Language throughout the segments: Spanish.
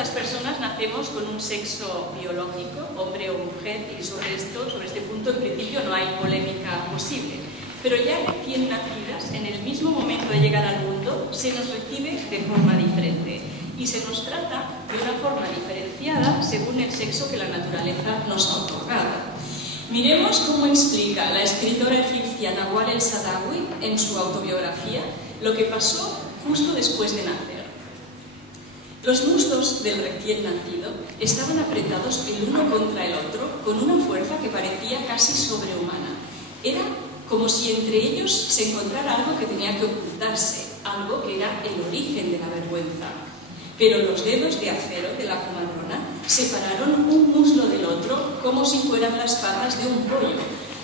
las personas nacemos con un sexo biológico, hombre o mujer, y sobre este punto, en principio no hay polémica posible. Pero ya recién nacidas, en el mismo momento de llegar al mundo, se nos recibe de forma diferente y se nos trata de una forma diferenciada según el sexo que la naturaleza nos ha otorgado. Miremos cómo explica la escritora egipcia Nawal el-Saadawi en su autobiografía lo que pasó justo después de nacer. Los muslos del recién nacido estaban apretados el uno contra el otro con una fuerza que parecía casi sobrehumana. Era como si entre ellos se encontrara algo que tenía que ocultarse, algo que era el origen de la vergüenza. Pero los dedos de acero de la comadrona separaron un muslo del otro como si fueran las patas de un pollo,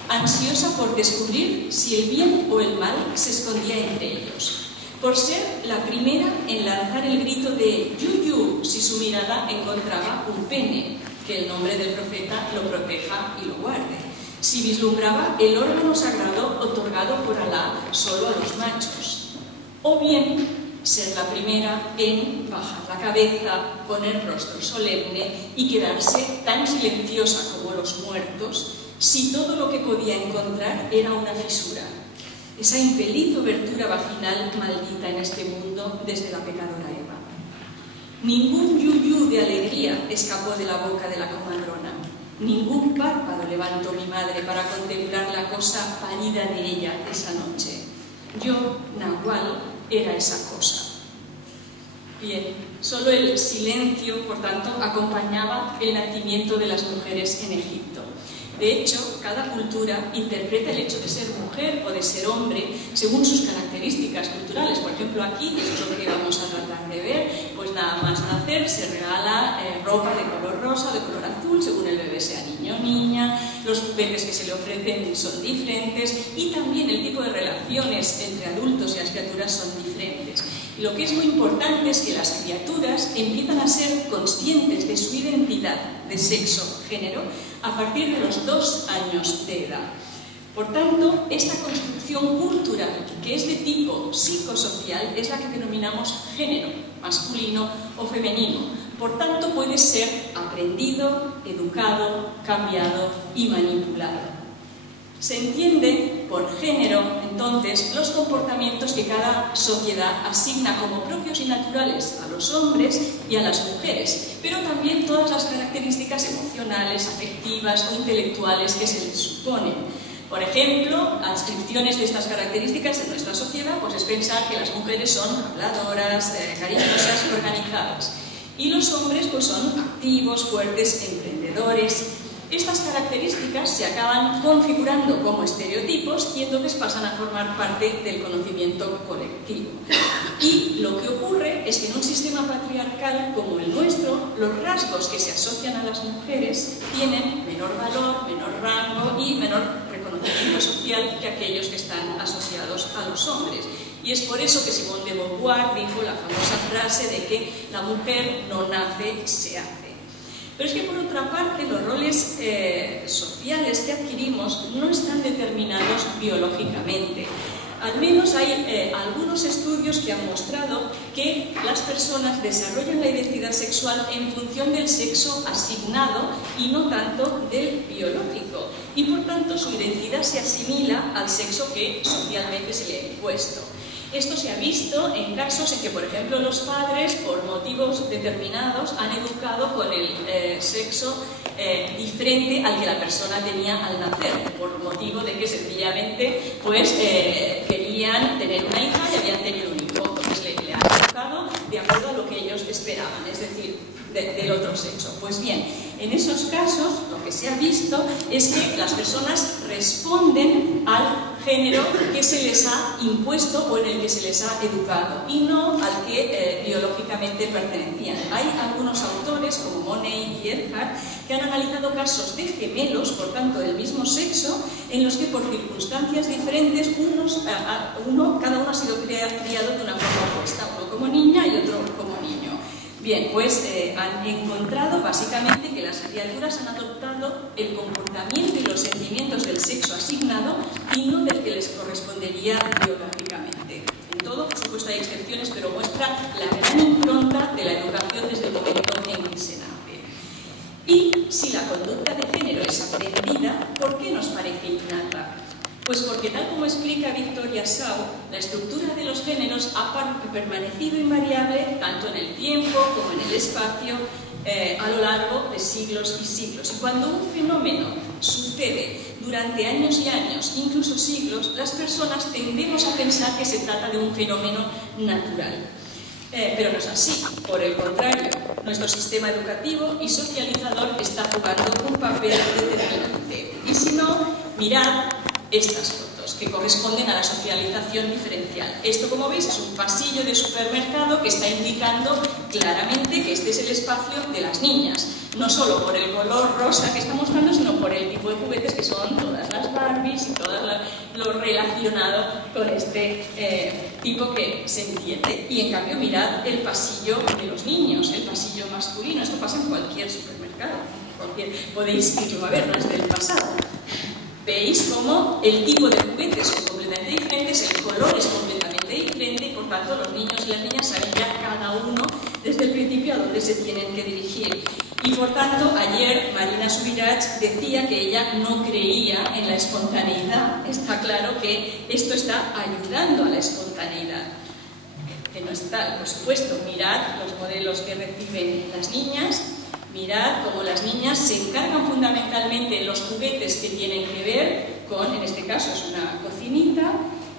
ansiosa por descubrir si el bien o el mal se escondía entre ellos. Por ser la primera en lanzar el grito de "Yuyu" si su mirada encontraba un pene, que el nombre del profeta lo proteja y lo guarde. Si vislumbraba el órgano sagrado otorgado por Alá solo a los machos. O bien ser la primera en bajar la cabeza, poner rostro solemne y quedarse tan silenciosa como los muertos si todo lo que podía encontrar era una fisura. Esa infeliz obertura vaginal maldita en este mundo desde la pecadora Eva. Ningún yuyu de alegría escapó de la boca de la comadrona. Ningún párpado levantó mi madre para contemplar la cosa pálida de ella esa noche. Yo, Nawal, era esa cosa. Bien, solo el silencio, por tanto, acompañaba el nacimiento de las mujeres en Egipto. De hecho, cada cultura interpreta el hecho de ser mujer o de ser hombre según sus características culturales. Por ejemplo, aquí, y eso es lo que vamos a tratar de ver, pues nada más nacer se regala ropa de color rosa o de color azul, según el bebé sea niño o niña, los juguetes que se le ofrecen son diferentes y también el tipo de relaciones entre adultos y las criaturas son diferentes. Y lo que es muy importante es que las criaturas empiezan a ser conscientes de su identidad de sexo, género, a partir de los 2 años de edad. Por tanto, esta construcción cultural, que es de tipo psicosocial, es la que denominamos género, masculino o femenino. Por tanto, puede ser aprendido, educado, cambiado y manipulado. Se entiende por género, entonces, los comportamientos que cada sociedad asigna como propios y naturales a los hombres y a las mujeres, pero también todas las características emocionales, afectivas o intelectuales que se les suponen. Por ejemplo, adscripciones de estas características en nuestra sociedad pues es pensar que las mujeres son habladoras, cariñosas y organizadas, y los hombres pues son activos, fuertes, emprendedores. Estas características se acaban configurando como estereotipos y entonces pasan a formar parte del conocimiento colectivo. Y lo que ocurre es que en un sistema patriarcal como el nuestro, los rasgos que se asocian a las mujeres tienen menor valor, menor rango y menor reconocimiento social que aquellos que están asociados a los hombres. Y es por eso que Simone de Beauvoir dijo la famosa frase de que la mujer no nace, se hace. Pero es que por otra parte los roles sociales que adquirimos no están determinados biológicamente. Al menos hay algunos estudios que han mostrado que las personas desarrollan la identidad sexual en función del sexo asignado y no tanto del biológico. Y por tanto su identidad se asimila al sexo que socialmente se le ha impuesto. Esto se ha visto en casos en que, por ejemplo, los padres, por motivos determinados, han educado con el sexo diferente al que la persona tenía al nacer, por motivo de que sencillamente pues, querían tener una hija y habían tenido un hijo. Entonces le han educado de acuerdo a lo que ellos esperaban, es decir, del otro sexo. Pues bien, en esos casos lo que se ha visto es que las personas responden al género que se les ha impuesto o en el que se les ha educado y no al que biológicamente pertenecían. Hay algunos autores como Monet y Earhart que han analizado casos de gemelos, por tanto del mismo sexo, en los que por circunstancias diferentes cada uno ha sido criado de una forma opuesta, uno como niña y otro como niño. Bien, pues han encontrado básicamente que las criaturas han adoptado el comportamiento y los sentimientos del sexo asignado y no del que les correspondería biológicamente. En todo, por supuesto, hay excepciones, pero muestra la gran impronta de la educación desde el momento en Pues porque, tal como explica Victoria Sau, la estructura de los géneros ha permanecido invariable tanto en el tiempo como en el espacio a lo largo de siglos y siglos. Y cuando un fenómeno sucede durante años y años, incluso siglos, las personas tendemos a pensar que se trata de un fenómeno natural. Pero no es así. Por el contrario, nuestro sistema educativo y socializador está jugando un papel determinante. Y si no, mirad estas fotos, que corresponden a la socialización diferencial. Esto, como veis, es un pasillo de supermercado que está indicando claramente que este es el espacio de las niñas. No solo por el color rosa que está mostrando, sino por el tipo de juguetes que son todas las Barbies y todo lo relacionado con este tipo que se entiende. Y en cambio, mirad el pasillo de los niños, el pasillo masculino. Esto pasa en cualquier supermercado. Podéis irlo a ver, no es del pasado. Veis cómo el tipo de juguetes son completamente diferentes, el color es completamente diferente y por tanto los niños y las niñas saben ya cada uno desde el principio a dónde se tienen que dirigir. Y por tanto, ayer Marina Subirats decía que ella no creía en la espontaneidad. Está claro que esto está ayudando a la espontaneidad. Que no es tal, por supuesto. Mirad los modelos que reciben las niñas. Mirad cómo las niñas se encargan fundamentalmente de los juguetes que tienen que ver con, en este caso es una cocinita,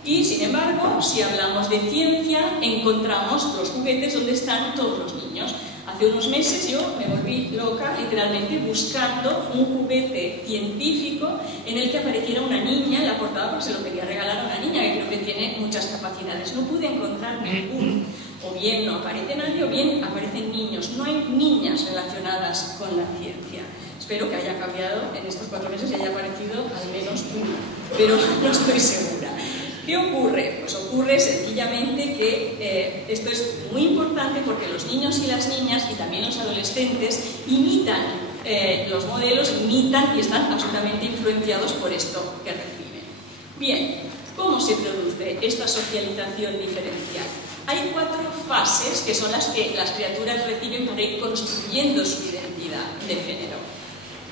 y sin embargo, si hablamos de ciencia, encontramos los juguetes donde están todos los niños. Hace unos meses yo me volví loca, literalmente, buscando un juguete científico en el que apareciera una niña en la portada, porque se lo quería regalar a una niña que creo que tiene muchas capacidades. No pude encontrar ninguno. O bien no aparece nadie, o bien aparecen niños. No hay niñas relacionadas con la ciencia. Espero que haya cambiado en estos 4 meses y haya aparecido al menos una, pero no estoy segura. ¿Qué ocurre? Pues ocurre sencillamente que esto es muy importante porque los niños y las niñas, y también los adolescentes, imitan los modelos, imitan y están absolutamente influenciados por esto que reciben. Bien, ¿cómo se produce esta socialización diferencial? Hay 4 fases que son las que las criaturas reciben para ir construyendo su identidad de género.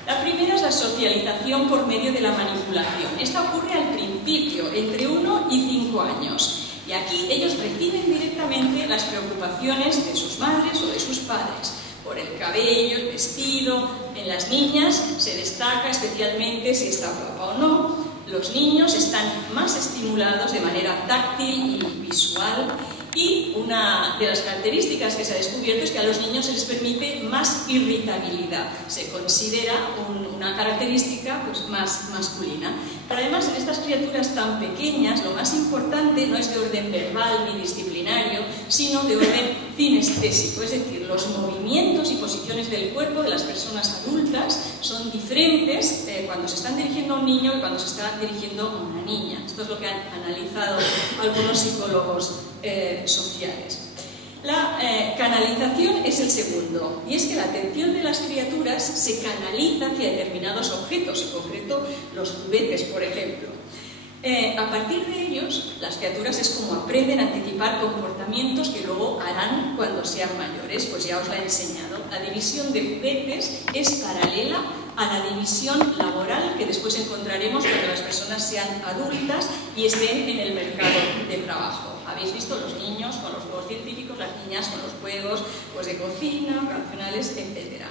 La primera es la socialización por medio de la manipulación. Esta ocurre al principio, entre 1 y 5 años. Y aquí ellos reciben directamente las preocupaciones de sus madres o de sus padres. Por el cabello, el vestido. En las niñas se destaca especialmente si está guapa o no. Los niños están más estimulados de manera táctil y visual. Y una de las características que se ha descubierto es que a los niños se les permite más irritabilidad. Se considera una característica pues, más masculina. Pero además, en estas criaturas tan pequeñas, lo más importante no es de orden verbal ni disciplinario, sino de orden cinestésico. Es decir, los movimientos y posiciones del cuerpo de las personas adultas son diferentes cuando se están dirigiendo a un niño que cuando se está dirigiendo a una niña. Esto es lo que han analizado algunos psicólogos sociales. La canalización es el segundo, y es que la atención de las criaturas se canaliza hacia determinados objetos, en concreto los juguetes, por ejemplo. A partir de ellos, las criaturas es como aprenden a anticipar comportamientos que luego harán cuando sean mayores, pues ya os la he enseñado. La división de juguetes es paralela a la división laboral que después encontraremos cuando las personas sean adultas y estén en el mercado de trabajo. Habéis visto los niños con los juegos científicos, las niñas con los juegos pues, de cocina, racionales, etc.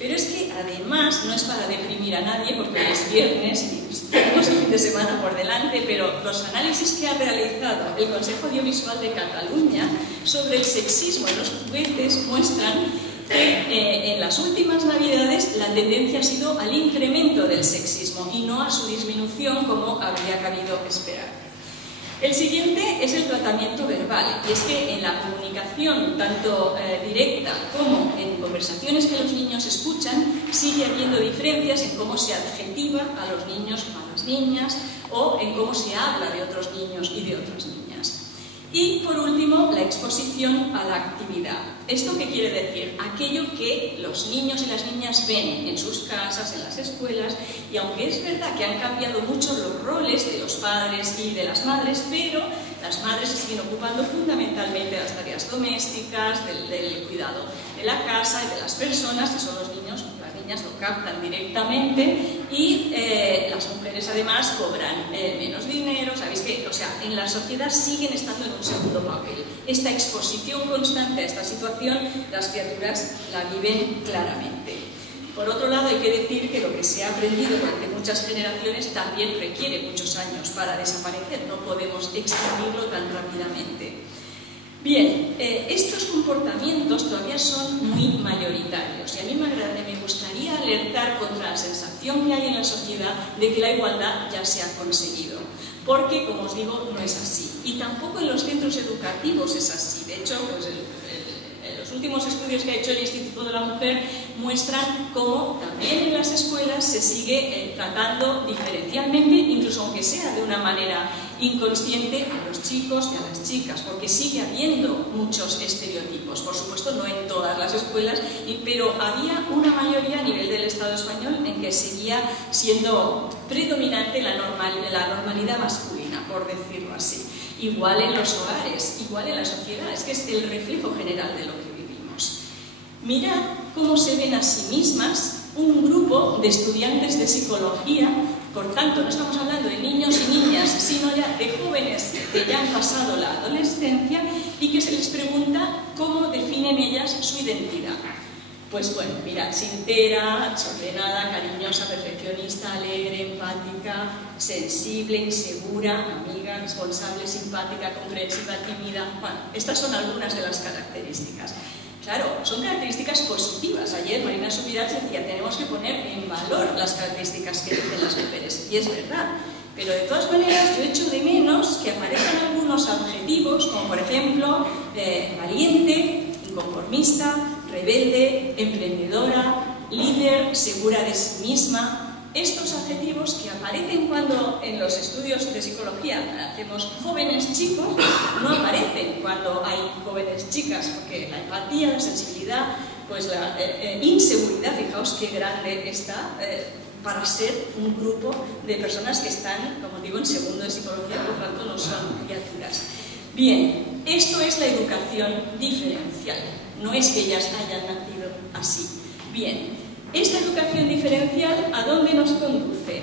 Pero es que además no es para deprimir a nadie porque hoy es viernes y tenemos el fin de semana por delante, pero los análisis que ha realizado el Consejo Audiovisual de Cataluña sobre el sexismo en los juguetes muestran que en las últimas Navidades la tendencia ha sido al incremento del sexismo y no a su disminución como habría cabido esperar. El siguiente es el tratamiento verbal, y es que en la comunicación tanto directa como en conversaciones que los niños escuchan sigue habiendo diferencias en cómo se adjetiva a los niños o a las niñas o en cómo se habla de otros niños y de otras niñas. Y por último, la exposición a la actividad. ¿Esto qué quiere decir? Aquello que los niños y las niñas ven en sus casas, en las escuelas, y aunque es verdad que han cambiado mucho los roles de los padres y de las madres, pero las madres se siguen ocupando fundamentalmente de las tareas domésticas, del cuidado de la casa y de las personas, que son los niños, las niñas lo captan directamente y las mujeres además cobran menos dinero. Sabéis que, o sea, en la sociedad siguen estando en un segundo papel. Esta exposición constante a esta situación, las criaturas la viven claramente. Por otro lado, hay que decir que lo que se ha aprendido durante muchas generaciones también requiere muchos años para desaparecer. No podemos extinguirlo tan rápidamente. Bien, estos comportamientos todavía son muy mayoritarios y a mí me gustaría alertar contra la sensación que hay en la sociedad de que la igualdad ya se ha conseguido. Porque, como os digo, no es así. Y tampoco en los centros educativos es así. De hecho, pues los últimos estudios que ha hecho el Instituto de la Mujer muestran cómo también en las escuelas se sigue tratando diferencialmente, incluso aunque sea de una manera inconsciente, a los chicos y a las chicas, porque sigue habiendo muchos estereotipos. Por supuesto, no en todas las escuelas, pero había una mayoría a nivel del Estado español en que seguía siendo predominante la normalidad masculina, por decirlo así. Igual en los hogares, igual en la sociedad, es que es el reflejo general de lo que vivimos. Mirad cómo se ven a sí mismas un grupo de estudiantes de psicología. Por tanto, no estamos hablando de niños y niñas, sino ya de jóvenes que ya han pasado la adolescencia y que se les pregunta cómo definen ellas su identidad. Pues bueno, mirad, sincera, desordenada, cariñosa, perfeccionista, alegre, empática, sensible, insegura, amiga, responsable, simpática, comprensiva, tímida. Bueno, estas son algunas de las características. Claro, son características positivas. Ayer Marina Subirats decía, tenemos que poner en valor las características que dicen las mujeres. Y es verdad. Pero de todas maneras yo echo de menos que aparezcan algunos adjetivos, como por ejemplo, valiente, inconformista, rebelde, emprendedora, líder, segura de sí misma. Estos adjetivos que aparecen cuando en los estudios de psicología hacemos jóvenes chicos, no aparecen cuando hay jóvenes chicas, porque la empatía, la sensibilidad, pues la inseguridad, fijaos qué grande está para ser un grupo de personas que están, como digo, en segundo de psicología, por tanto no son criaturas. Bien, esto es la educación diferencial, no es que ellas hayan nacido así. Bien, esta educación diferencial, ¿a dónde nos conduce?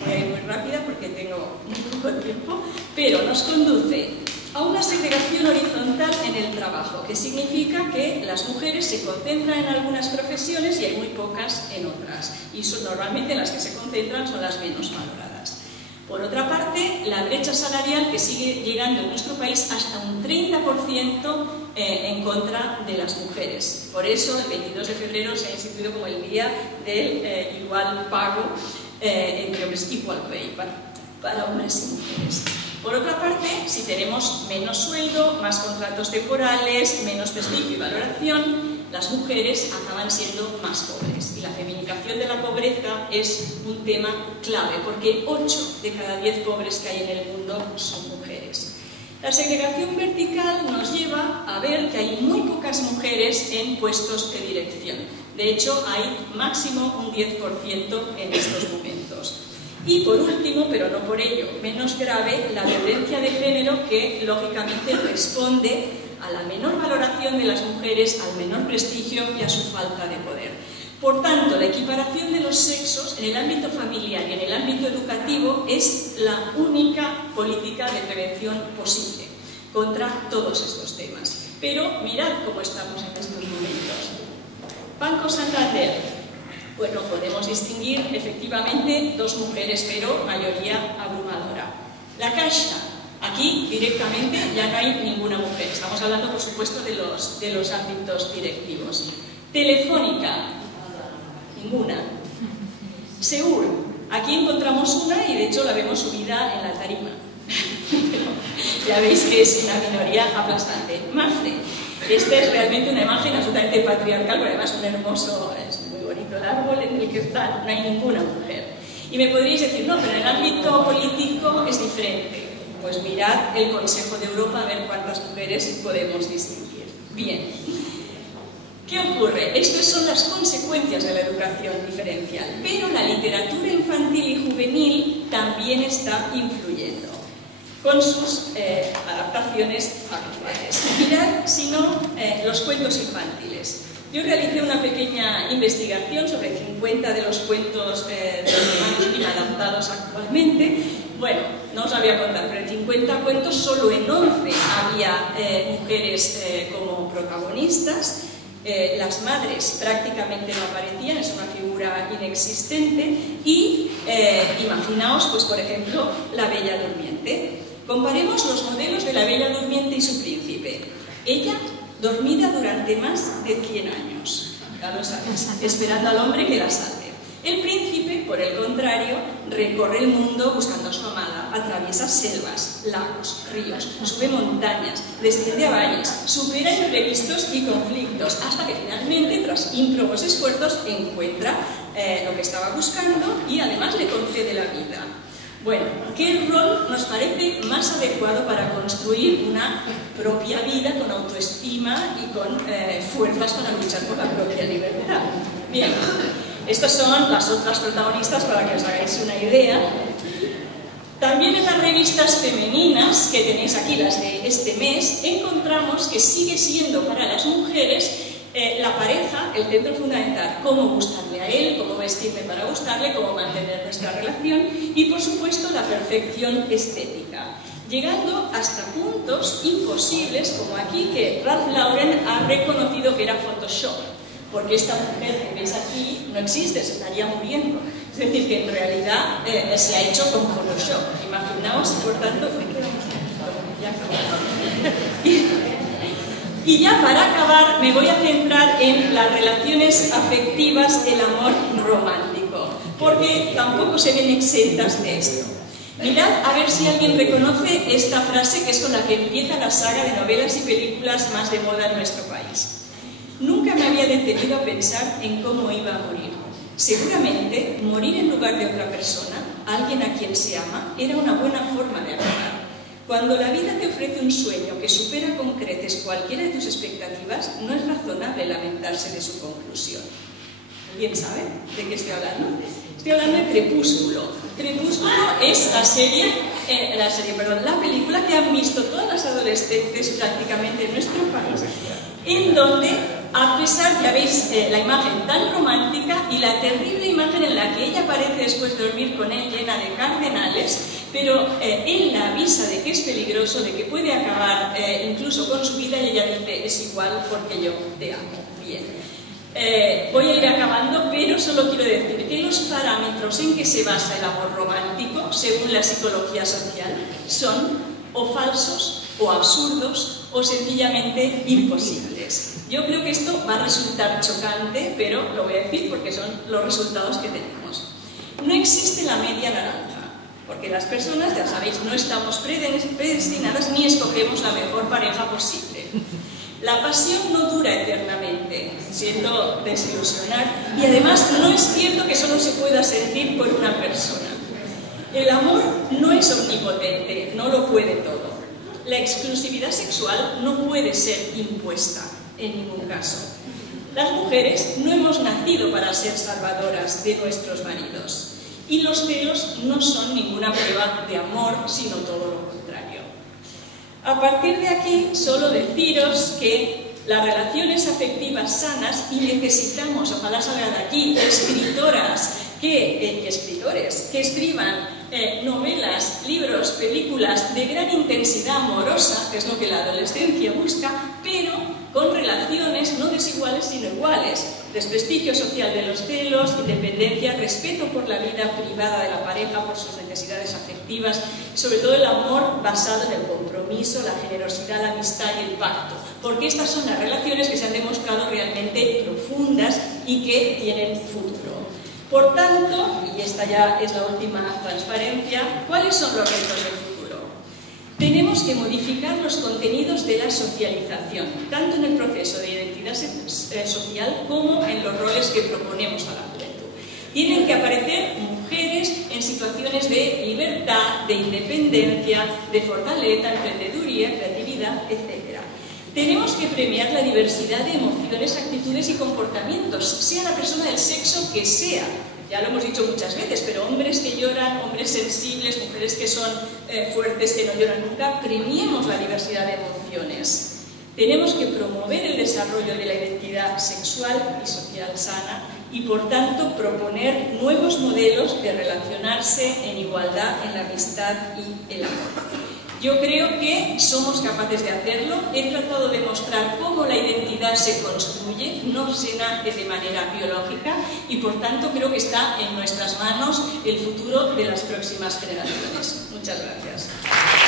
Voy a ir muy rápida porque tengo muy poco tiempo, pero nos conduce a una segregación horizontal en el trabajo, que significa que las mujeres se concentran en algunas profesiones y hay muy pocas en otras, y normalmente las que se concentran son las menos valoradas. Por otra parte, la brecha salarial que sigue llegando en nuestro país hasta un 30% en contra de las mujeres. Por eso, el 22 de febrero se ha instituido como el Día del Igual Pago entre hombres, Equal Pay, para hombres y mujeres. Por otra parte, si tenemos menos sueldo, más contratos temporales, menos prestigio y valoración, las mujeres acaban siendo más pobres. Y la feminización de la pobreza es un tema clave, porque 8 de cada 10 pobres que hay en el mundo son mujeres. La segregación vertical nos lleva a ver que hay muy pocas mujeres en puestos de dirección. De hecho, hay máximo un 10% en estos momentos. Y por último, pero no por ello menos grave, la violencia de género que lógicamente responde a la menor valoración de las mujeres, al menor prestigio y a su falta de poder. Por tanto, la equiparación de los sexos en el ámbito familiar y en el ámbito educativo es la única política de prevención posible contra todos estos temas. Pero mirad cómo estamos en estos momentos. Banco Santander. Bueno, podemos distinguir efectivamente dos mujeres, pero mayoría abrumadora. La Caixa, aquí directamente ya no hay ninguna mujer. Estamos hablando, por supuesto, de los ámbitos directivos. Telefónica, ninguna. Segur, aquí encontramos una y de hecho la vemos subida en la tarima. Ya veis que es una minoría aplastante. Mafre, esta es realmente una imagen absolutamente patriarcal, pero además un hermoso... el árbol en el que está, no hay ninguna mujer. Y me podríais decir, no, pero en el ámbito político es diferente. Pues mirad el Consejo de Europa a ver cuántas mujeres podemos distinguir. Bien. ¿Qué ocurre? Estas son las consecuencias de la educación diferencial, pero la literatura infantil y juvenil también está influyendo con sus adaptaciones actuales. Mirad, si no, los cuentos infantiles. Yo realicé una pequeña investigación sobre 50 de los cuentos de los hermanos Grimm adaptados actualmente. Bueno, no os la voy a contar, pero en 50 cuentos solo en 11 había mujeres como protagonistas. Las madres prácticamente no aparecían, es una figura inexistente. Y imaginaos, pues por ejemplo, la Bella Durmiente. Comparemos los modelos de la Bella Durmiente y su príncipe. Ella, dormida durante más de 100 años, ya lo sabéis, esperando al hombre que la salve. El príncipe, por el contrario, recorre el mundo buscando a su amada, atraviesa selvas, lagos, ríos, sube montañas, desciende a valles, supera imprevistos y conflictos, hasta que finalmente, tras ímprobos esfuerzos, encuentra lo que estaba buscando y además le concede la vida. Bueno, ¿qué rol nos parece más adecuado para construir una propia vida con autoestima y con fuerzas para luchar por la propia libertad? Bien, estas son las otras protagonistas para que os hagáis una idea. También en las revistas femeninas, que tenéis aquí, las de este mes, encontramos que sigue siendo para las mujeres la pareja el centro fundamental, cómo gustarle a él, cómo vestirme para gustarle, cómo mantener nuestra relación y, por supuesto, la perfección estética, llegando hasta puntos imposibles, como aquí, que Ralph Lauren ha reconocido que era Photoshop, porque esta mujer que veis aquí no existe, se estaría muriendo. Es decir, que en realidad se ha hecho con Photoshop. Imaginaos, por tanto, me quedo y ya para acabar me voy a centrar en las relaciones afectivas, el amor romántico, porque tampoco se ven exentas de esto. Mirad a ver si alguien reconoce esta frase que es con la que empieza la saga de novelas y películas más de moda en nuestro país. Nunca me había detenido a pensar en cómo iba a morir. Seguramente morir en lugar de otra persona, alguien a quien se ama, era una buena forma de acabar. Cuando la vida te ofrece un sueño que supera con creces cualquiera de tus expectativas, no es razonable lamentarse de su conclusión. ¿Alguien sabe de qué estoy hablando? Estoy hablando de Crepúsculo. Crepúsculo es la película que han visto todas las adolescentes prácticamente en nuestro país, en donde, a pesar, ya veis la imagen tan romántica y la terrible imagen en la que ella aparece después de dormir con él llena de cardenales, pero él la avisa de que es peligroso, de que puede acabar incluso con su vida, y ella dice, es igual porque yo te amo. Bien. Voy a ir acabando, pero solo quiero decir que los parámetros en que se basa el amor romántico, según la psicología social, son o falsos, o absurdos, o sencillamente imposibles. Yo creo que esto va a resultar chocante, pero lo voy a decir porque son los resultados que tenemos. No existe la media naranja, porque las personas, ya sabéis, no estamos predestinadas ni escogemos la mejor pareja posible. La pasión no dura eternamente, siento desilusionar, y además no es cierto que solo se pueda sentir por una persona. El amor no es omnipotente, no lo puede todo. La exclusividad sexual no puede ser impuesta en ningún caso. Las mujeres no hemos nacido para ser salvadoras de nuestros maridos, y los celos no son ninguna prueba de amor, sino todo lo contrario. A partir de aquí, solo deciros que las relaciones afectivas sanas, y necesitamos, ojalá salgan de aquí, escritoras escritores que escriban novelas, libros, películas de gran intensidad amorosa, que es lo que la adolescencia busca, pero con relaciones no desiguales sino iguales, desprestigio social de los celos, independencia, respeto por la vida privada de la pareja, por sus necesidades afectivas, sobre todo el amor basado en el compromiso, la generosidad, la amistad y el pacto, porque estas son las relaciones que se han demostrado realmente profundas y que tienen futuro. Por tanto, y esta ya es la última transparencia, ¿cuáles son los retos del futuro? Tenemos que modificar los contenidos de la socialización, tanto en el proceso de identidad social como en los roles que proponemos a la juventud. Tienen que aparecer mujeres en situaciones de libertad, de independencia, de fortaleza, emprendeduría, creatividad, etc. Tenemos que premiar la diversidad de emociones, actitudes y comportamientos, sea la persona del sexo que sea. Ya lo hemos dicho muchas veces, pero hombres que lloran, hombres sensibles, mujeres que son fuertes, que no lloran nunca, premiemos la diversidad de emociones. Tenemos que promover el desarrollo de la identidad vida sexual y social sana y, por tanto, proponer nuevos modelos de relacionarse en igualdad en la amistad y el amor. Yo creo que somos capaces de hacerlo. He tratado de mostrar cómo la identidad se construye, no se nace de manera biológica y, por tanto, creo que está en nuestras manos el futuro de las próximas generaciones. Muchas gracias.